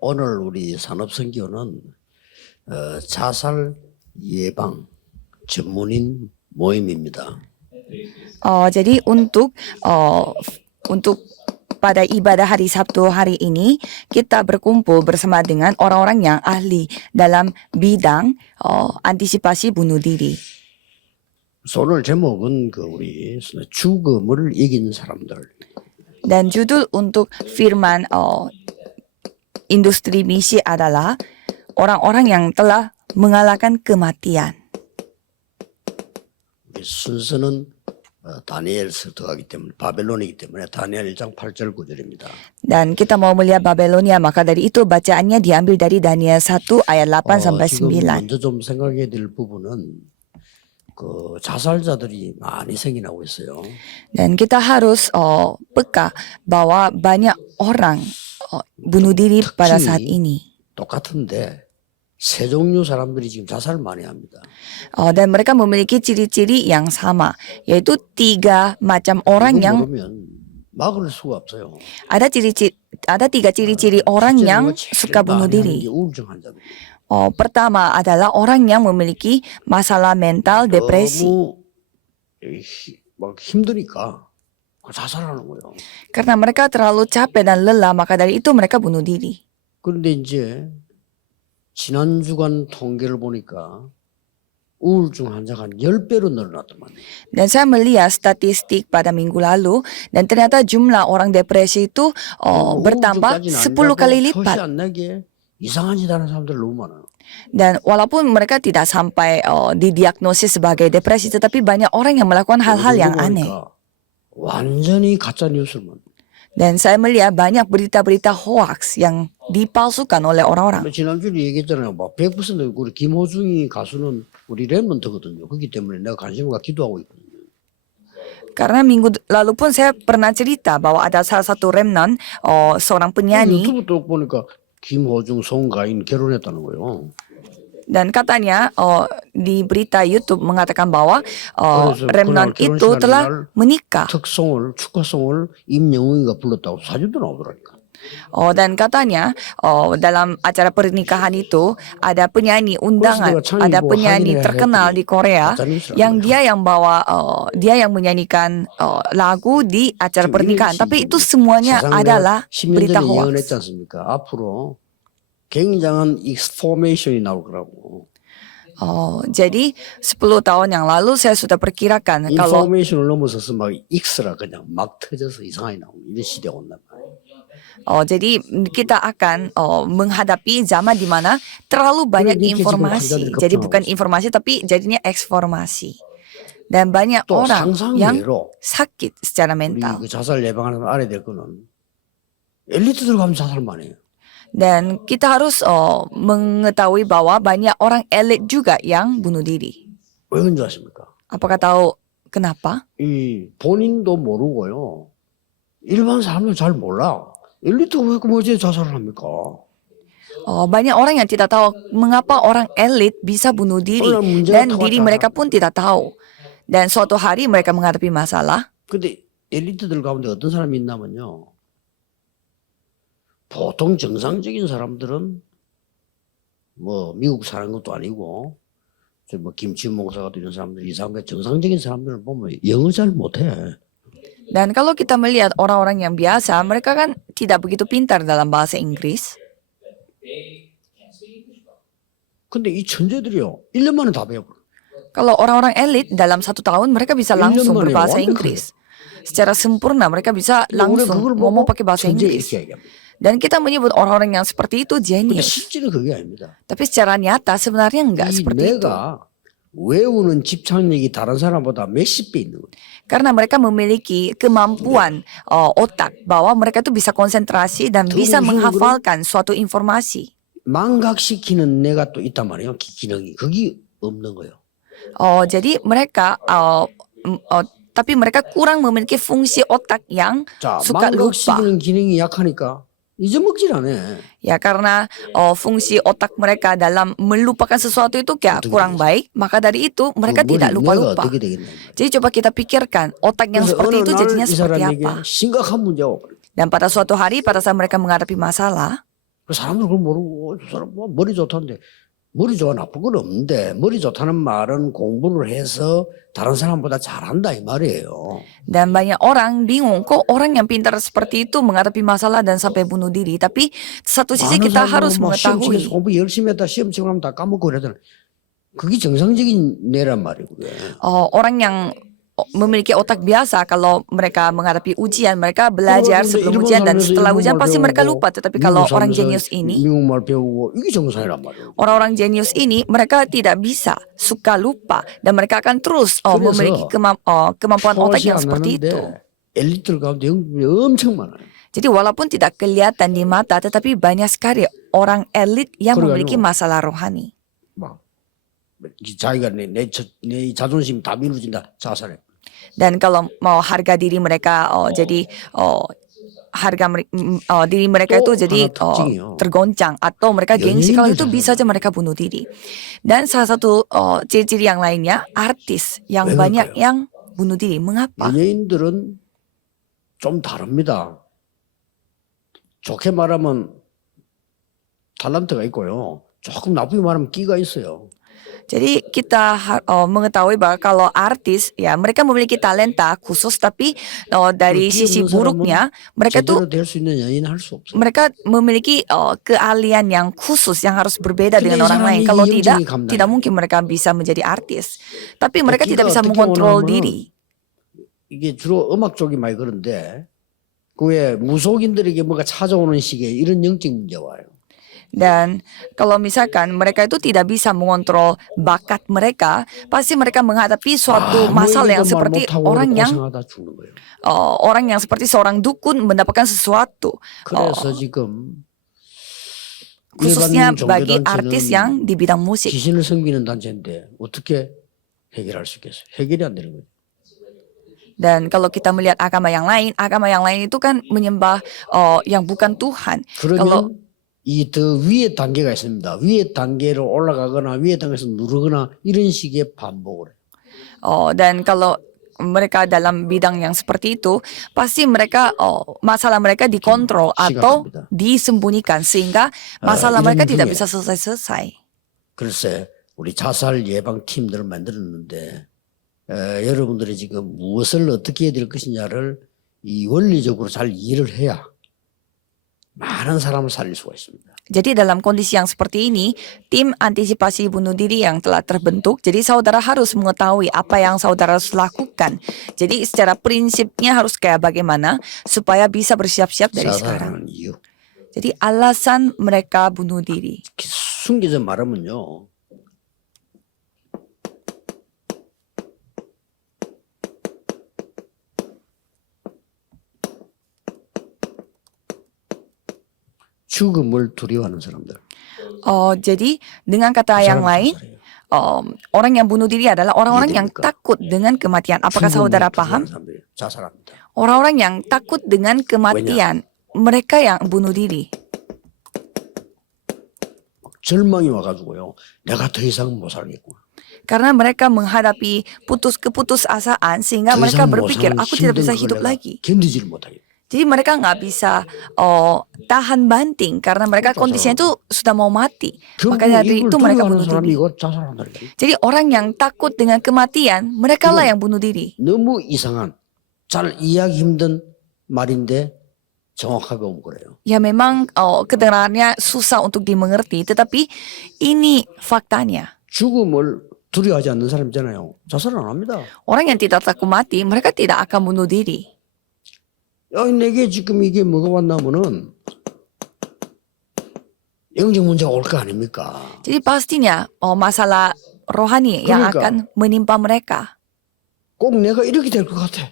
오늘 우리 산업선교는 자살 예방 전문인 모임입니다. Jadi untuk pada ibadah hari Sabtu hari ini kita berkumpul bersama dengan orang-orang yang ahli dalam bidang antisipasi bunuh diri. 오늘 제목은 우리 죽음을 이긴 사람들. Dan judul untuk firman industri misi adalah orang-orang yang telah mengalahkan kematian. 순서는 다니엘서 들어가기 때문에 바벨론이기 때문에 다니엘 1장 8절 9절입니다. Dan kita mau melihat Babelonia, maka dari itu bacaannya diambil dari Daniel 1 ayat 8 sampai 지금 9. 먼저 좀 생각해야 될 부분은 자살자들이 많이 생겨나고 있어요. Dan kita harus peka bahwa banyak orang bunuh diri pada saat ini. 똑같은데 세 종류 사람들이 지금 자살 많이 합니다. Dan mereka memiliki ciri-ciri yang sama, yaitu 3 macam orang yang 그러면 막을 수가 없어요. ada 3 ciri-ciri orang yang suka bunuh diri. 우울증 환자들. Pertama adalah orang yang memiliki masalah mental, depresi. 너무 막 힘드니까 자살하는 거예요. Karena mereka terlalu capek dan lelah, maka dari itu mereka bunuh diri. 그런데 이제 지난 주간 통계를 보니까 우울증 환자가 한 10배로 늘어났더만. Dan saya melihat statistik pada minggu lalu, dan ternyata jumlah orang depresi itu bertambah 10 kali lipat. 안 나게 이상한 짓 하는 사람들 너무 많아요. Dan walaupun mereka tidak sampai didiagnosis sebagai depresi, tetapi banyak orang yang melakukan hal-hal yang aneh. 완전히 가짜 뉴스만. Dan saya melihat banyak berita-berita hoax yang dipalsukan oleh orang-orang. 지난주에 얘기했잖아요. 막 100% 우리 김호중이 가수는 우리 랩런트거든요. 그렇기 때문에 내가 관심을 갖고 기도하고 있거든요. Karena minggu lalu pun saya pernah cerita bahwa ada salah satu remnant, seorang penyanyi. 유튜브 또 보니까 김호중, 송가인 결혼했다는 거예요. Dan katanya di berita YouTube mengatakan bahwa remnant itu telah menikah. 축하송을 임영웅이가 불렀다고 사진도 나오더라니까. Dan katanya dalam acara pernikahan itu ada penyanyi undangan, ada penyanyi terkenal di Korea yang dia yang menyanyikan lagu di acara pernikahan. Tapi itu semuanya adalah berita hoax. 앞으로 굉장한 익스포메이션이 나올 거라고. Jadi 10 tahun yang lalu saya sudah perkirakan kalau 인포메이션을 넘어서서 막 익스라 그냥 막 터져서 이상하게 나오는 이런 시대가 온단 말이에요. jadi kita akan menghadapi zaman di mana terlalu banyak informasi. Jadi bukan informasi tapi jadinya eksformasi. Dan banyak orang yang sakit secara mental. 우리 자살 예방하는 알아야 될 거는 엘리트들 가면 자살만 해요. Dan kita harus mengetahui bahwa banyak orang elit juga yang bunuh diri. 왜 그런지 아십니까? Apakah tahu kenapa? 이 본인도 모르고요. 일반 사람도 잘 몰라. 엘리트가 왜 뭐지 자살을 합니까? Banyak orang yang tidak tahu mengapa orang elit bisa bunuh diri dan diri mereka pun tidak tahu. Dan suatu hari mereka menghadapi masalah. 근데 엘리트들 가운데 어떤 사람이 있냐면요. 보통 정상적인 사람들은 뭐 미국 사는 것도 아니고 뭐 김치 목사 같은 이런 사람들 이상하게 정상적인 사람들을 보면 영어 잘 못해. Dan kalau kita melihat orang-orang yang biasa, mereka kan tidak begitu pintar dalam bahasa Inggris. 근데 이 천재들이요 1년 만에 다 배워버려. Kalau orang-orang elit dalam 1 tahun mereka bisa langsung berbahasa Inggris. Secara sempurna mereka bisa langsung ngomong pakai bahasa Inggris. Dan kita menyebut orang-orang yang seperti itu jenius. Tapi secara nyata sebenarnya enggak seperti itu. 외우는 집착력이 다른 사람보다 몇십 배 있는 거예요. Karena mereka memiliki kemampuan otak bahwa mereka itu bisa konsentrasi dan bisa menghafalkan suatu informasi. 망각시키는 내가 또 있단 말이에요. 기능이 그게 없는 거예요. Jadi mereka tapi mereka kurang memiliki fungsi otak yang suka lupa. 망각시키는 기능이 약하니까 잊어먹질 않아. Ya karena fungsi otak mereka dalam melupakan sesuatu itu kayak kurang baik, maka dari itu mereka tidak lupa-lupa. Jadi coba kita pikirkan otak yang seperti itu jadinya seperti apa. Dan pada suatu hari pada saat mereka menghadapi masalah, 그 사람들 그걸 모르고 저 사람 뭐 머리 좋다는데 머리 좋아 나쁜 건 없는데 머리 좋다는 말은 공부를 해서 다른 사람보다 잘한다 이 말이에요. Dan banyak orang bingung kok orang yang pintar seperti itu menghadapi masalah dan sampai bunuh diri. Tapi satu sisi 많은 kita harus 사람들은 막 시험 치면서 mengetahui 공부 열심히 했다 시험 치고 나면 다 까먹고 그러잖아. 그게 정상적인 뇌란 말이에요. 그게. orang yang memiliki otak biasa kalau mereka menghadapi ujian, mereka belajar 근데 sebelum 일본 ujian dan 살면서 setelah ujian 일본말 pasti mereka 배우고 lupa. Tetapi 미국 kalau orang 살면서 jenius ini, 미국말 배우고 이게 정상이란 말이에요. orang-orang jenius ini mereka tidak bisa suka lupa dan mereka akan terus memiliki kemampuan otak 표시 yang 안 seperti itu. 나는데 엘리트들 가운데 영국이 엄청 많아요. Jadi walaupun tidak kelihatan di mata, tetapi banyak sekali orang elit yang 그러니까요. memiliki masalah rohani. 막 자기가 내 자존심 다 미루진다 자살해. Dan kalau mau harga diri mereka jadi diri mereka itu 또 jadi 하나 특징이요. tergoncang atau mereka gengsi, kalau itu 연예인들 bisa saja mereka bunuh diri. Dan salah satu ciri-ciri yang lainnya artis yang 왜 banyak 그럴까요? yang bunuh diri. Mengapa? 연예인들은 좀 다릅니다. 좋게 말하면 탤런트가 있고요. 조금 나쁘게 말하면 끼가 있어요. Jadi kita mengetahui bahwa kalau artis ya mereka memiliki talenta khusus, tapi dari 끼 sisi 없는 buruknya mereka tuh 제대로 될 수 있는 연예인은 할 수 없어요. mereka memiliki keahlian yang khusus yang harus berbeda 근데 dengan 이 orang lain. 사람이 Kalau 이 tidak, 영적인 감당이야. tidak mungkin mereka bisa menjadi artis. Tapi mereka tidak 끼가 bisa 어떻게 mengontrol 오냐면은 diri. 이게 주로 음악 쪽이 많이 그런데 그왜 무속인들에게 뭐가 찾아오는 시기에 이런 영적 문제가 와요. Dan kalau misalkan mereka itu tidak bisa mengontrol bakat mereka, pasti mereka menghadapi suatu masalah yang seperti orang yang 고생하다 죽는 거예요. orang yang seperti seorang dukun mendapatkan sesuatu. 그래서 지금 khususnya 일반 bagi 종교단체는 artis yang di bidang musik. 귀신을 섬기는 단체인데 어떻게 해결할 수 있겠어요? 해결이 안 되는 거예요. Dan kalau kita melihat agama yang lain itu kan menyembah yang bukan Tuhan. Kalau 그러면 이 더 위의 단계가 있습니다. 위의 단계로 올라가거나 위의 단계에서 누르거나 이런 식의 반복을 해요. dan kalau mereka dalam bidang yang seperti itu, pasti mereka masalah mereka dikontrol atau 심각합니다. disembunyikan sehingga masalah 이런 mereka tidak 중에 bisa selesai-selesai. 글쎄 우리 자살 예방 팀들을 만들었는데 여러분들이 지금 무엇을 어떻게 해야 될 것이냐를 이 원리적으로 잘 이해를 해야 많은 사람을 살릴 수가 있습니다. Jadi dalam kondisi yang seperti ini, tim antisipasi bunuh diri yang telah terbentuk, jadi saudara harus mengetahui apa yang saudara harus lakukan. Jadi secara prinsipnya harus kayak bagaimana supaya bisa bersiap-siap dari sekarang. 자살하는 이유. Jadi alasan mereka bunuh diri. 숨겨져 말하면요. 죽음을 두려워하는 사람들. Jadi dengan kata yang lain, orang yang bunuh diri adalah orang-orang yang takut dengan kematian. Apakah saudara paham? 자살합니다. Orang-orang yang takut dengan kematian, mereka yang bunuh diri. 절망이 와가지고요. 내가 더 이상 못 살겠구나. Karena mereka menghadapi keputusasaan sehingga 더 mereka 이상 못 berpikir, 사는 aku tidak 힘든 bisa 걸 hidup 내가 lagi. 견디지를 못하겠다. Jadi mereka nggak bisa tahan banting karena mereka kondisinya itu sudah mau mati. Makanya dari itu mereka bunuh diri. Jadi orang yang takut dengan kematian, mereka lah yang bunuh diri. 너무 이상한, 잘 이해하기 힘든 말인데 정확하게 온 거래요. Ya memang kedengarannya susah untuk dimengerti, tetapi ini faktanya. 죽음을 두려워하지 않는 사람 있잖아요. 자살 안 합니다. Orang yang tidak takut mati, mereka tidak akan bunuh diri. 내게 지금 이게 뭐가 왔나면은 영적 문제가 올 거 아닙니까? Jadi pastinya masalah rohani yang akan menimpa mereka. 꼭 내가 이렇게 될 것 같아.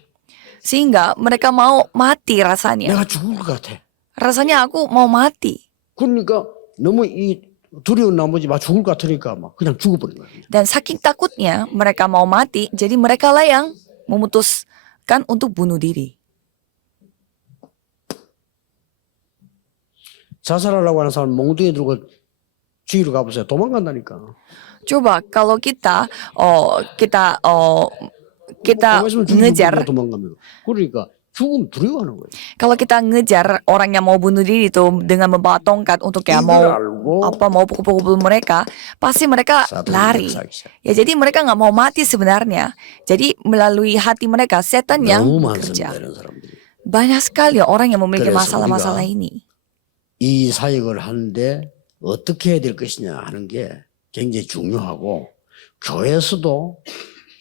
Sehingga mereka mau mati rasanya. 내가 죽을 것 같아. Rasanya aku mau mati. 그러니까 너무 이 두려운 나머지 막 죽을 것 같으니까 막 그냥 죽어버린 거예요. Dan saking takutnya mereka mau mati, jadi mereka lah yang memutuskan untuk bunuh diri. 자살하려고 하는 사람 몽둥이 들고 주위로 가보세요. 도망간다니까. Coba kalau kita 있으면 죽이고 ngejar, 도망가면. 그러니까 죽음 두려워하는 거예요. Kalau kita ngejar orang yang mau bunuh diri itu dengan membawa tongkat untuk kayak 이걸 mau 알고 mau pukul-pukul mereka, pasti mereka 사단이 lari. 역사하기 시작. Ya jadi mereka nggak mau mati sebenarnya. Jadi melalui hati mereka setan yang 너무 bekerja. 많습니다, 이런 사람들이. Banyak sekali orang yang memiliki 그래서 masalah-masalah 우리가 ini. 이 사역을 하는데 어떻게 해야 될 것이냐 하는 게 굉장히 중요하고 교회에서도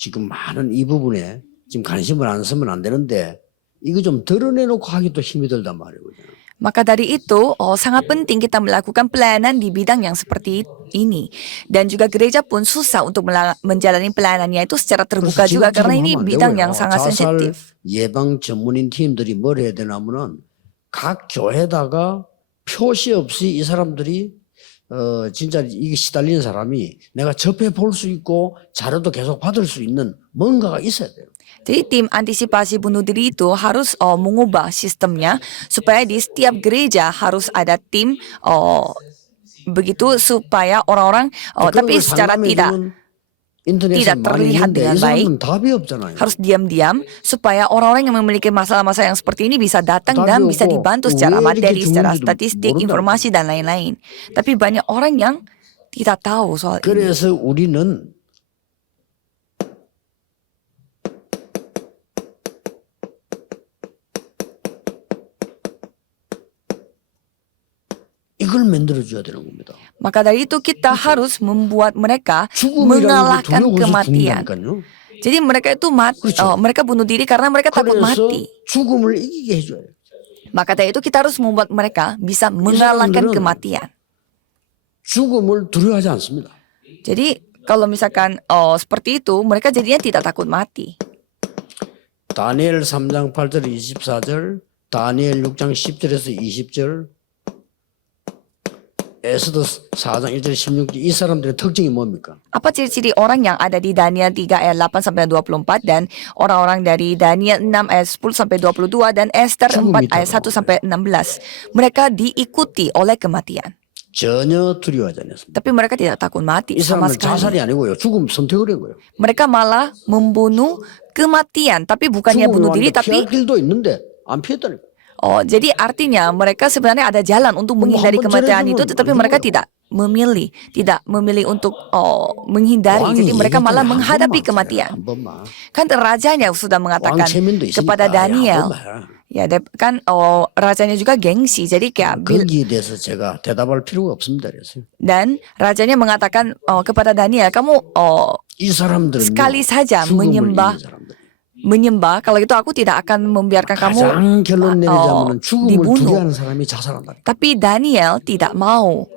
지금 많은 이 부분에 지금 관심을 안 쓰면 안 되는데 이거 좀 드러내놓고 하기도 힘이 들단 말이에요. Maka dari itu, sangat penting kita melakukan pelayanan di bidang yang seperti ini. Dan juga gereja pun susah untuk menjalani pelayanannya itu secara terbuka juga karena ini bidang yang sangat sensitif. 예방 전문인 팀들이 뭘 해야 되냐면은 각 교회에다가 표시 없이 이 사람들이 진짜 이게 시달리는 사람이 내가 접해 볼 수 있고 자료도 계속 받을 수 있는 뭔가가 있어야 돼요. Jadi tim antisipasi bunuh diri itu harus mengubah sistemnya supaya di setiap gereja harus ada tim begitu supaya orang-orang tapi secara tidak terlihat dengan baik harus diam-diam supaya orang-orang yang memiliki masalah-masalah yang seperti ini bisa datang dan bisa dibantu secara materi, secara statistik, informasi dan lain-lain. Tapi banyak orang yang tidak tahu soal ini. 그래서 우리는 이걸 만들어줘야 되는 겁니다. Maka dari itu kita harus membuat mereka mengalahkan kematian. Jadi mereka itu mereka bunuh diri karena mereka takut mati. 죽음을 이기게 해줘야 돼요. Maka dari itu kita harus membuat mereka bisa mengalahkan kematian. 죽음을 두려워하지 않습니다. Jadi kalau misalkan seperti itu, mereka jadinya tidak takut mati. 다니엘 3장 8절 24절, 다니엘 6장 10절에서 20절, 에스더 4장 1절 16절 이 사람들의 특징이 뭡니까? Apa ciri-ciri orang yang ada di Daniel 3 ayat 8 sampai 24 dan orang-orang dari Daniel 6 ayat 10 sampai 22 dan Esther 4 ayat 1 sampai 16. Mereka diikuti oleh kematian. 전혀 두려워하지 않았습니다. Tapi mereka tidak takut mati 이 sama 사람은 자살이 sekali. 아니고요. 죽음 선택을 한 거예요. Mereka malah membunuh kematian, tapi bukannya bunuh diri, tapi 피할 길도 있는데 안 피했다니까. jadi artinya mereka sebenarnya ada jalan untuk menghindari kematian itu, tetapi mereka tidak memilih untuk menghindari. Jadi mereka malah menghadapi kematian. Kan rajanya sudah mengatakan kepada Daniel, ya kan rajanya juga gengsi. Jadi kayak 거기에 대해서 제가 대답할 필요가 없습니다. 그래서. dan rajanya mengatakan kepada Daniel, kamu 이 사람들은 sekali saja menyembah, kalau itu aku tidak akan membiarkan kamu 가장 결론 내리자면 죽음을 dibunuh. 두려워하는 사람이 자살한다. Tapi Daniel tidak mau.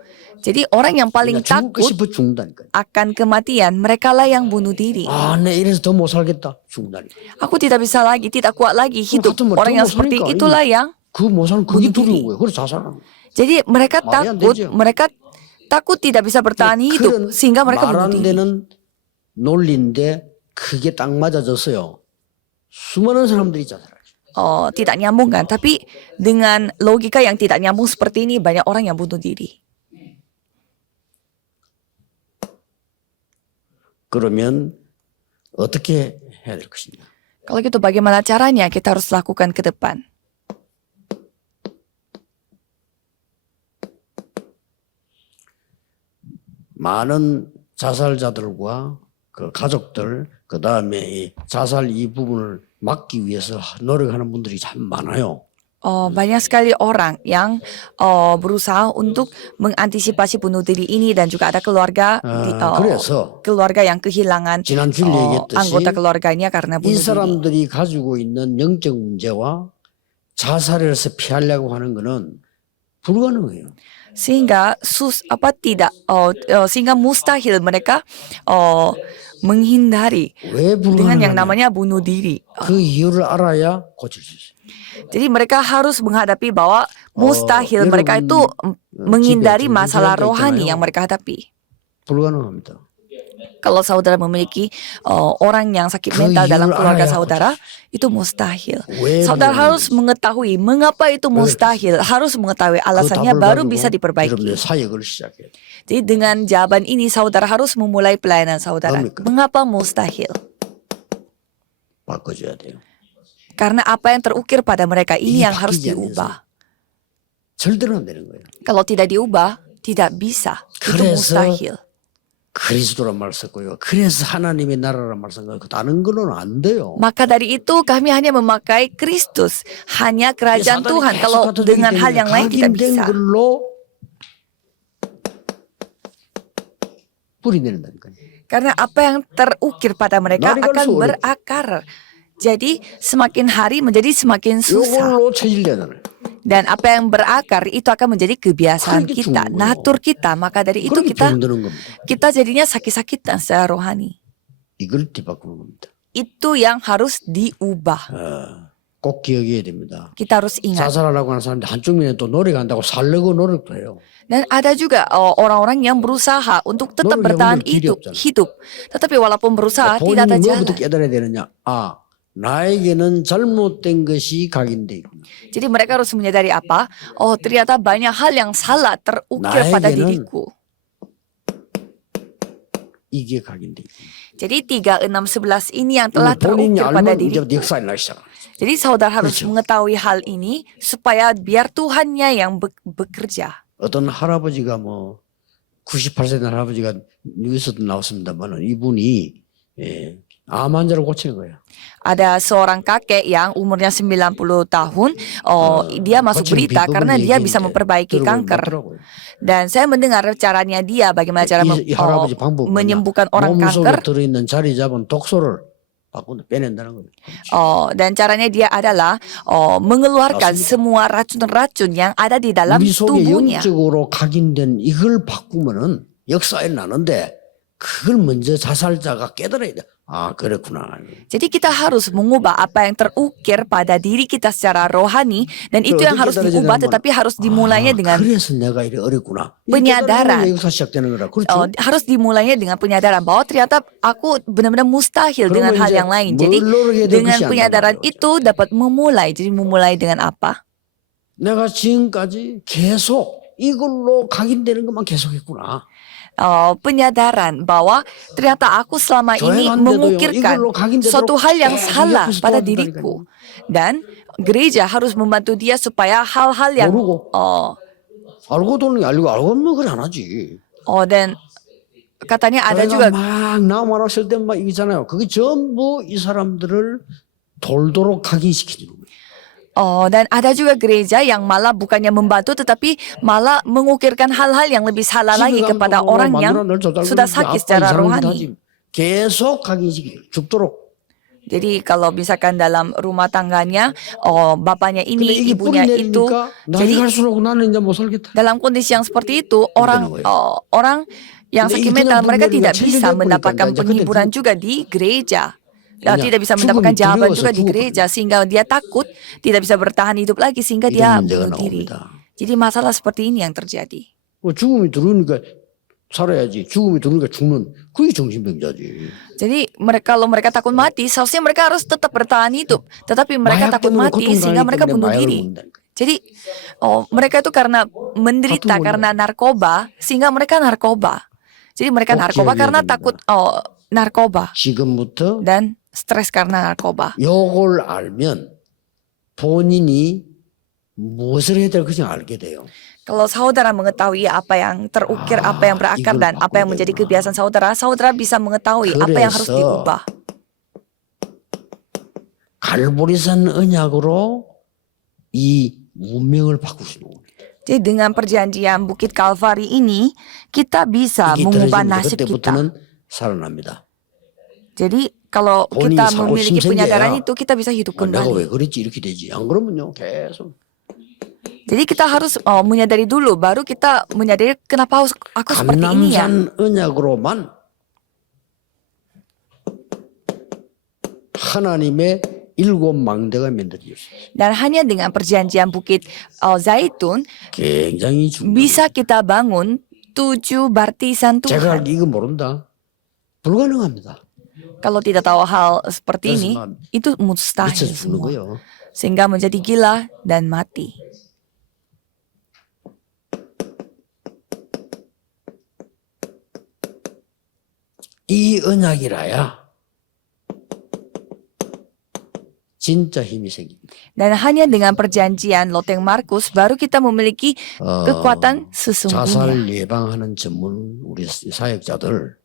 Jadi orang yang paling 죽고 takut 싶어 죽는다니까. akan kematian, merekalah yang bunuh diri. 아, 내 이래서 더 못 살겠다. 죽는다니까. Aku tidak bisa lagi, tidak kuat lagi hidup. 같은 말 Orang yang 더 seperti 못 사니까 itulah yang 그못 사는 그게 bunuh diri. 두려운 거예요. 그래서 자살하는 거예요. Jadi mereka 말이 안 takut, 되죠. mereka takut tidak bisa bertahan hidup sehingga mereka bunuh 말안 diri. 되는 논리인데 그게 딱 맞아졌어요. 수많은 사람들이 자살하죠. Tidak nyambung kan? Tapi dengan logika yang tidak nyambung seperti ini, banyak orang yang bunuh diri. 그러면 어떻게 해야 될 것이냐? Kalau gitu bagaimana caranya kita harus lakukan ke depan? 많은 자살자들과 그 가족들, 그 다음에 이 자살 이 부분을 막기 위해서 노력하는 분들이 참 많아요. Banyak sekali orang yang berusaha untuk mengantisipasi bunuh diri ini dan juga ada keluarga 그래서 keluarga yang kehilangan 지난 주일 얘기했듯이 anggota keluarganya karena 이 bunuh diri. 사람들이 가지고 있는 영적 문제와 자살에서 피하려고 하는 것은 불가능해요. Sehingga sehingga mustahil mereka menghindari 왜 dengan yang 불가능하냐? namanya bunuh diri. 그 이유를 알아야 고칠 수 있어요. Jadi mereka harus menghadapi bahwa mustahil mereka itu menghindari masalah rohani yang mereka hadapi. 불가능합니다. Kalau saudara memiliki orang yang sakit mental dalam keluarga saudara, itu mustahil. Saudara harus mengetahui mengapa itu mustahil, harus mengetahui alasannya baru bisa diperbaiki. 여러분의 사역을 시작해요. Jadi dengan jawaban ini saudara harus memulai pelayanan saudara. 뭡니까? Mengapa mustahil? 바꿔줘야 돼요. Karena apa yang terukir pada mereka ini 이게 yang harus 바뀌지 diubah. 절대로 안 되는 거예요. Kalau tidak diubah, tidak bisa. Itu 그래서 mustahil. 그리스도란 말 썼고요. 그래서 하나님의 나라란 말 쓴 거예요. 다른 거는 안 돼요. Maka dari itu kami hanya memakai Kristus, hanya kerajaan 사단이 Tuhan. 계속 Kalau 갖다 주기 dengan hal 때문에 yang lain tidak 각인된 bisa. 걸로 뿌리 내린다니까요. Karena apa yang terukir pada mereka Nari akan kalsu ulit. berakar. Jadi semakin hari menjadi semakin susah. 요걸로 체질되잖아요. Dan apa yang berakar itu akan menjadi kebiasaan 그러니까 kita, 죽는 거예요. natur kita. Maka dari itu 그렇게 kita 병드는 겁니다. jadinya sakit-sakitan secara rohani. 이걸 뒤바꾸는 겁니다. Itu yang harus diubah. 꼭 기억해야 됩니다. Kita harus ingat. 자살하려고 하는 사람들 한쪽 면에 또 노력한다고 살려고 노력도 해요. Dan ada juga orang-orang yang berusaha untuk tetap Nolnya bertahan benar 길이 없잖아. hidup. Tetapi walaupun berusaha tidak ada 본인이 뭐부터 jalan. 깨달아야 되느냐? 아, 나에게는 잘못된 것이 각인돼 있구나. Jadi mereka harus menyadari apa? Oh, ternyata banyak hal yang salah terukir pada 나에게는 diriku. 이게 각인돼 있구나. Jadi 3, 6, 11 ini yang telah 본인이 terukir pada 알면 이제 diriku. 역사에 나기 시작. Jadi saudara harus 그렇죠. mengetahui hal ini supaya biar Tuhannya yang bekerja. 어떤 할아버지가 뭐 98세 된 할아버지가 뉴스도 나왔습니다만 이분이 암 환자를 고치는 거예요. Ada seorang kakek yang umurnya 90 tahun, dia masuk 고치는 berita 비법을 karena dia bisa 얘기했는데 memperbaiki 들어보면 kanker. 맞더라고요. Dan saya mendengar caranya dia bagaimana cara 이 할아버지 방법은 menyembuhkan orang 몸 속에 kanker. 들어있는 자리 잡은 독소를 바꾼다 빼낸다는 거예요. Dan caranya dia adalah mengeluarkan semua racun-racun yang ada di dalam 우리 속에 tubuhnya. 영적으로 각인된 이걸 바꾸면은 역사에 나는데 그걸 먼저 자살자가 깨달아야 돼. 아, 그렇구나. Jadi kita harus mengubah apa yang terukir pada diri kita secara rohani dan itu yang harus diubah tetapi harus dimulainya dengan 그래서 내가 이래 어렵구나. penyadaran. 역사 시작되는 거라. 그렇죠? Harus dimulainya dengan penyadaran bahwa ternyata aku benar-benar mustahil dengan hal yang lain. Jadi dengan penyadaran itu dapat memulai. Jadi memulai dengan apa? 내가 지금까지 계속 이걸로 각인되는 것만 계속했구나. Penyadaran bahwa ternyata aku selama ini mengukirkan suatu hal yang salah pada diriku. Dan gereja harus membantu dia supaya hal-hal yang 알고 도는 게 알고 없는 걸 안 하지. dan katanya ada juga 막 나만 왔을 때 막 이잖아요. 그게 전부 이 사람들을 돌도록 각인시키는 거예요. dan ada juga gereja yang malah bukannya membantu tetapi malah mengukirkan hal-hal yang lebih salah lagi kepada orang yang sudah sakit secara rohani. 계속 각인시키 죽도록. Jadi kalau misalkan dalam rumah tangganya, bapaknya ini, ibunya itu, jadi dalam kondisi yang seperti itu orang yang sakit mental mereka tidak bisa mendapatkan penghiburan juga di gereja. Tidak bisa mendapatkan jawaban juga di gereja sehingga dia takut tidak bisa bertahan hidup lagi sehingga dia bunuh diri. Jadi masalah seperti ini yang terjadi. 죽음이 들어오니까 살아야지. 죽음이 들어오니까 죽는 그게 정신병자지. Jadi kalau mereka takut mati, seharusnya mereka harus tetap bertahan hidup. Tetapi mereka takut mati sehingga mereka bunuh diri. Jadi mereka itu karena menderita karena narkoba sehingga mereka narkoba. Jadi mereka narkoba karena takut narkoba 지금부터 dan stres karena narkoba. 요걸 알면 본인이 무엇을 해야 될 것인지 알게 돼요. Kalau saudara mengetahui apa yang terukir, apa yang berakar dan apa yang menjadi kebiasaan saudara, saudara bisa mengetahui apa yang harus diubah. 갈보리산 언약으로 이 운명을 바꾸시는 거예요. Jadi dengan perjanjian Bukit Kalvari ini kita bisa mengubah nasib kita. 그때부터는 살아납니다. Jadi kalau kita memiliki penyadaran itu kita bisa hidup 내가 왜 kembali. 그랬지 이렇게 되지. 안 그러면요 계속. Jadi kita harus menyadari dulu, baru kita menyadari kenapa aku seperti ini ya. 감남산 언약으로만 하나님의 7 망대가 만들어졌어요. Dan hanya dengan perjanjian Bukit Zaitun 굉장히 중요해요. bisa kita bangun 7 baptisan 제가 Tuhan. 이거 모른다. 불가능합니다. Kalau tidak tahu hal seperti ini, 그래서 itu mustahil 미쳐 죽는 semua. 거예요. Sehingga menjadi gila dan mati. 이 언약이라야 진짜 힘이 생깁니다. Dan hanya dengan perjanjian Loteng Markus baru kita memiliki kekuatan sesungguhnya. 자살 예방하는 전문 우리 사역자들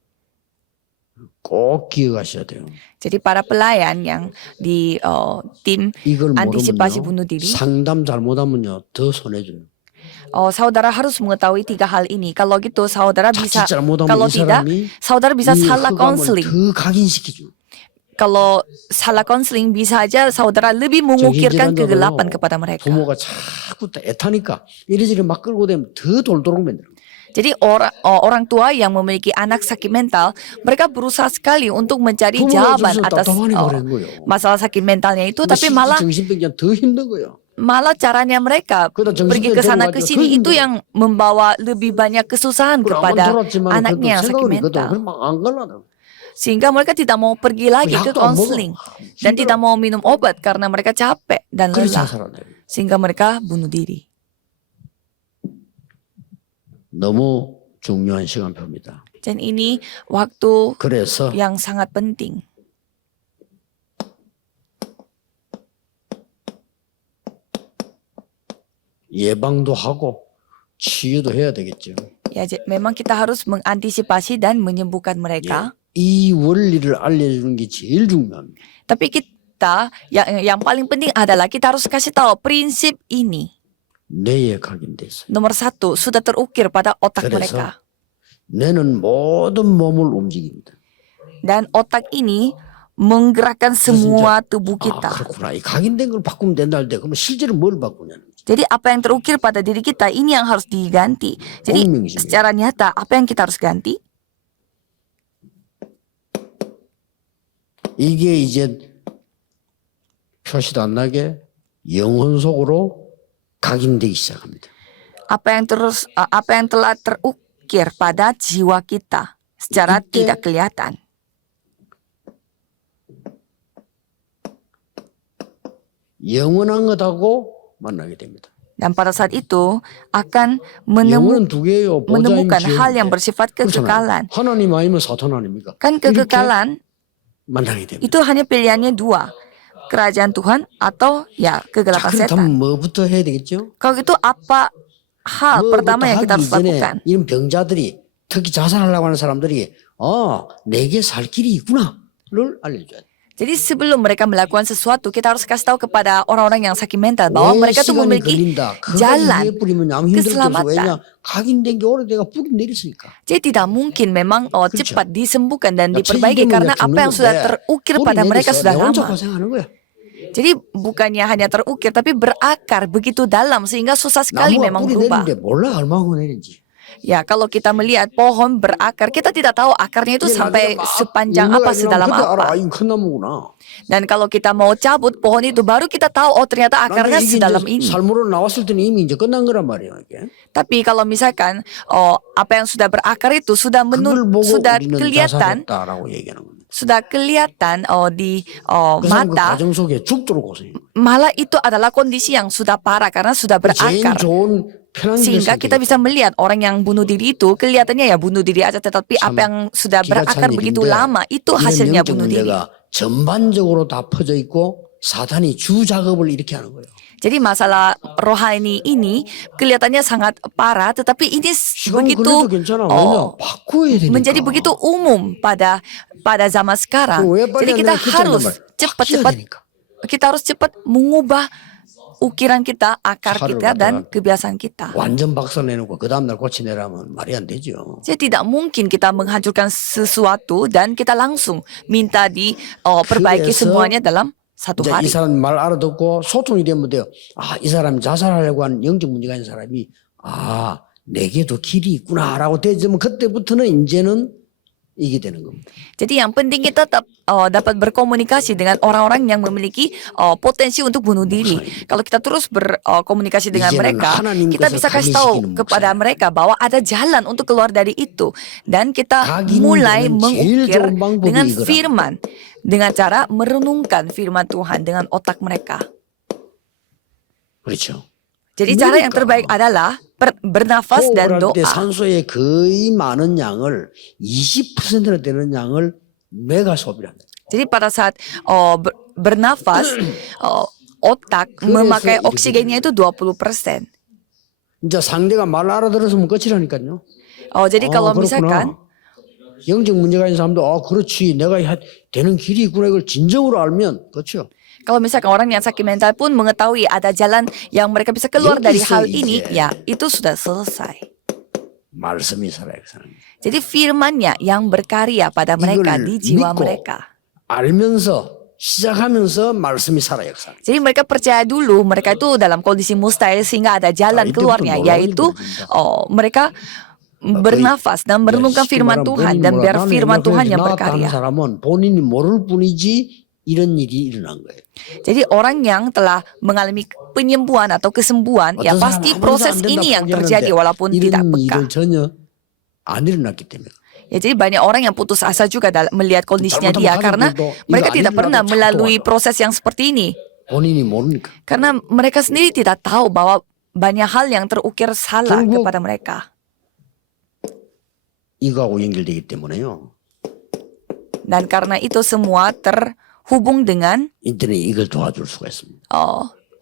꼭 기억하셔야 돼요. Jadi para pelayan yang di tim 이걸 antisipasi 모르면요, bunuh diri, 상담 잘못하면요 더 손해줘요. saudara harus mengetahui 3 hal ini. Kalau gitu saudara bisa, 자칫 잘못하면 kalau 이 tidak, 사람이 saudara bisa 이 salah 흑암을 konseling. 더 각인시켜줘요. Kalau salah konseling bisa aja saudara lebih mengukirkan 정신질환자도요, kegelapan kepada mereka. 부모가 자꾸 애타니까 이리저리 막 끌고 다니면 더 돌도록 만들어요. Jadi orang tua yang memiliki anak sakit mental, mereka berusaha sekali untuk mencari jawaban atas masalah sakit mentalnya itu, tapi 정신병자 더 힘든 거예요. malah caranya mereka pergi ke sana ke sini itu yang membawa lebih banyak kesusahan kepada anaknya yang sakit mental. Sehingga mereka tidak mau pergi lagi ke konseling dan tidak mau minum obat karena mereka capek dan lelah. Sehingga mereka bunuh diri. 너무 중요한 시간표입니다. Dan ini waktu 그래서 yang sangat penting. 예방도 하고 치유도 해야 되겠죠. Ya, memang kita harus mengantisipasi dan menyembuhkan mereka. 이 원리를 알려주는 게 제일 중요합니다. Tapi kita yang paling penting adalah kita harus kasih tahu prinsip ini. 뇌에 각인돼 있어요. Nomor 1, sudah terukir pada otak mereka. 뇌는 모든 몸을 움직입니다. Dan otak ini menggerakkan semua tubuh kita. 그렇구나. 이 각인된 걸 바꾸면 된다 할 때 그러면 실제로 뭘 바꾸냐는 거죠. Jadi apa yang terukir pada diri kita ini yang harus diganti. Jadi secara nyata apa yang kita harus ganti? 이게 이제 표시도 안 나게 영혼 속으로 각인되기 시작합니다. Apa yang telah terukir pada jiwa kita secara tidak kelihatan. 영원한 것하고 만나게 됩니다. Dan pada saat itu akan menemukan hal yang bersifat kekekalan. 하나님 아니면 사탄 아닙니까? Kan kekekalan 만나게 됩니다. itu hanya pilihannya 2. Kerajaan Tuhan atau ya kegelapan setan. 그렇다면 뭐부터 해야 되겠죠? Kalau gitu apa hal pertama yang kita harus lakukan? 이런 병자들이 특히 자살하려고 하는 사람들이 내게 살 길이 있구나를 알려줘야 돼. Jadi sebelum mereka melakukan sesuatu, kita harus kasih tahu kepada orang-orang yang sakit mental bahwa mereka tuh memiliki jalan keselamatan. Jadi tidak mungkin memang cepat disembuhkan dan diperbaiki karena apa yang sudah terukir pada mereka sudah lama. Jadi bukannya hanya terukir tapi berakar begitu dalam sehingga susah sekali memang berubah. Ya, kalau kita melihat pohon berakar, kita tidak tahu akarnya itu sampai sepanjang apa, sedalam apa. Dan kalau kita mau cabut pohon itu, baru kita tahu, oh ternyata akarnya sedalam ini. Tapi kalau misalkan, apa yang sudah berakar itu sudah kelihatan, di mata, malah itu adalah kondisi yang sudah parah karena sudah berakar. Sehingga kita bisa melihat orang yang bunuh diri itu kelihatannya ya bunuh diri aja, tetapi apa yang sudah berakar begitu lama itu hasilnya bunuh diri. 전반적으로 다 퍼져 있고 사탄이 주 작업을 이렇게 하는 거예요. Jadi masalah rohani ini kelihatannya sangat parah, tetapi ini begitu menjadi begitu umum pada zaman sekarang. Jadi kita harus cepat mengubah ukiran kita, akar kita, dan kebiasaan kita. 완전 박살내놓고 그 다음날 고치내라면 말이 안 되죠. Jadi tidak mungkin kita menghancurkan sesuatu dan kita langsung minta diperbaiki semuanya dalam satu hari. 이 사람 말 알아듣고 소통이 되면 돼요. 이 사람 자살하려고 하는 영적 문제가 있는 사람이 내게도 길이 있구나라고 되면 그때부터는 이제는 이게 되는 겁니다. Jadi yang penting kita tetap dapat berkomunikasi dengan orang-orang yang memiliki potensi untuk bunuh diri. Kalau kita terus berkomunikasi dengan mereka, kita bisa kasih tahu kepada mereka bahwa ada jalan untuk keluar dari itu. Dan kita mulai mengukir dengan firman, dengan cara merenungkan firman Tuhan dengan otak mereka. 그렇죠. Jadi cara yang terbaik adalah bernafas dan doa. 산소의 거의 많은 양을 20%나 되는 양을 뇌가 소비합니다. Jadi pada saat bernafas, otak memakai oksigennya itu 20%. 이제 상대가 말 알아들었으면 끝이라니까요. Jadi kalau 그렇구나. misalkan 영적 문제가 있는 사람도 그렇지 내가 되는 길이 있구나 이걸 진정으로 알면 그렇죠. Kalau misalkan orang yang sakit mental pun mengetahui ada jalan yang mereka bisa keluar dari hal ini, ya itu sudah selesai. 말씀이 살아요, 사람. Jadi firman-Nya yang berkarya pada mereka di jiwa mereka. 알면서 시작하면서 말씀이 살아 역사. Jadi mereka percaya dulu mereka itu dalam kondisi mustahil sehingga ada jalan keluarnya, yaitu mereka bernafas dan merenungkan firman Tuhan dan biar firman Tuhan yang berkarya. 사람은 본인이 모를 뿐이지 이런 일이 일어난 거예요. Jadi orang yang telah mengalami penyembuhan atau kesembuhan, ya pasti proses ini yang terjadi walaupun tidak peka. 이런 일을 전혀 안 일어났기 때문에. Ya, jadi banyak orang yang putus asa juga melihat kondisinya dia karena mereka tidak pernah melalui proses yang seperti ini. 본인이 모르니까. Karena mereka sendiri tidak tahu bahwa banyak hal yang terukir salah kepada mereka. 이거하고 연결되기 때문에요. Dan karena itu semua terhubung dengan 인터넷 이걸 도와줄 수가 있습니다.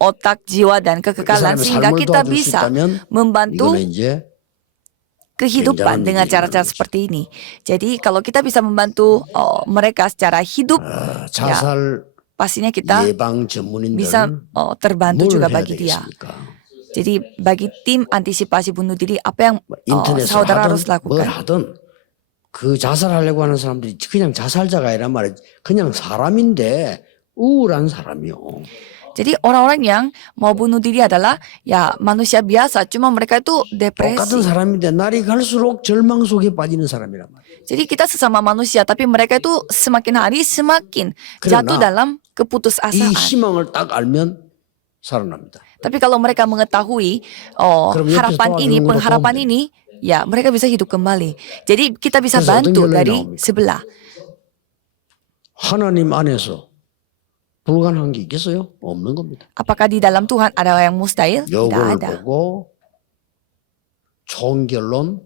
otak, jiwa, dan kekekalan sehingga kita bisa membantu 이거는 이제 kehidupan dengan cara-cara seperti ini. Jadi kalau kita bisa membantu mereka secara hidup, 자살 pastinya kita 예방 전문인들 bisa terbantu 뭘 juga 해야 bagi dia. 되겠습니까? Jadi bagi tim antisipasi bunuh diri, apa yang 인터넷을 saudara harus 하든 뭘 lakukan? 하든 그 자살하려고 하는 사람들이 그냥 자살자가 아니란 말이에요. 그냥 사람인데 우울한 사람이요. Jadi orang-orang yang mau bunuh diri adalah ya manusia biasa, cuma mereka itu 똑같은 depresi. 사람인데 날이 갈수록 절망 속에 빠지는 사람이란 말이에요. Jadi kita sesama manusia, tapi mereka itu semakin hari semakin jatuh dalam 이 keputusasaan. 희망을 딱 알면 살아납니다. Tapi kalau mereka mengetahui harapan ini, pengharapan ini, ya mereka bisa hidup kembali. Jadi kita bisa 그래서 bantu 어떤 dari 결론이 나옵니까? sebelah. 하나님 안에서 불가능한 게 있겠어요? 없는 겁니다. Apakah di dalam Tuhan ada yang mustahil? Tidak 욥을 ada. 보고 좋은 결론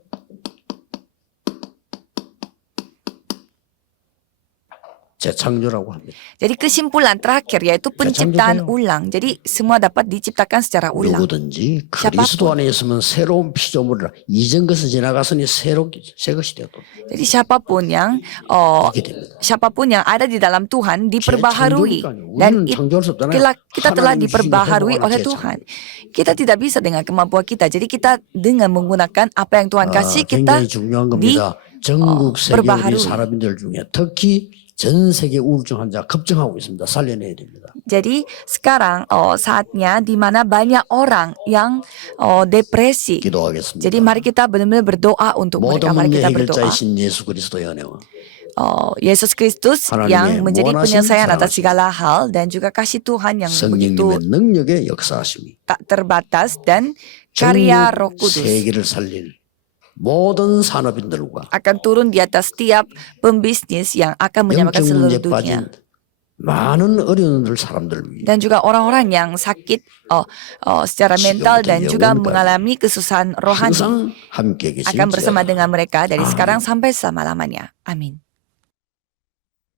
재창조라고 합니다. Jadi kesimpulan terakhir yaitu penciptaan ulang. Jadi semua dapat diciptakan secara ulang. 누구든지 그리스도 안에 있으면 새로운 피조물이라 이전 것은 지나갔으니 새 것이 되었다. Jadi siapapun yang ada di dalam Tuhan diperbaharui dan kita telah diperbaharui oleh Tuhan. Kita tidak bisa dengan kemampuan kita. Jadi kita dengan menggunakan apa yang Tuhan kasih kita 굉장히 중요한 겁니다. 전국 세계 우리 사람들 중에 특히 전 세계 우울증 환자 급증하고 있습니다. 살려내야 됩니다. Jadi sekarang saatnya di mana banyak orang yang depresi. 기도하겠습니다. Jadi mari kita benar-benar berdoa untuk mereka. 모든 Mari 문제 kita berdoa. 해결자이신 예수 그리스도의 은혜와 Yesus Kristus yang menjadi penyelesaian atas segala hal dan juga kasih Tuhan yang begitu 성령님의 능력의 역사하심이 tak terbatas dan karya Roh 전 Kudus 세계를 살릴 모든 산업인들과 akan turun di atas setiap pembisnis yang akan menyelamatkan 영적 seluruh 문제 dunia. 빠진 많은 어려운 사람들 위해 Dan juga orang-orang yang sakit secara mental dan juga mengalami kesusahan rohani 항상 함께 계시는 akan bersama dengan mereka dari sekarang sampai selama-lamanya. Amin.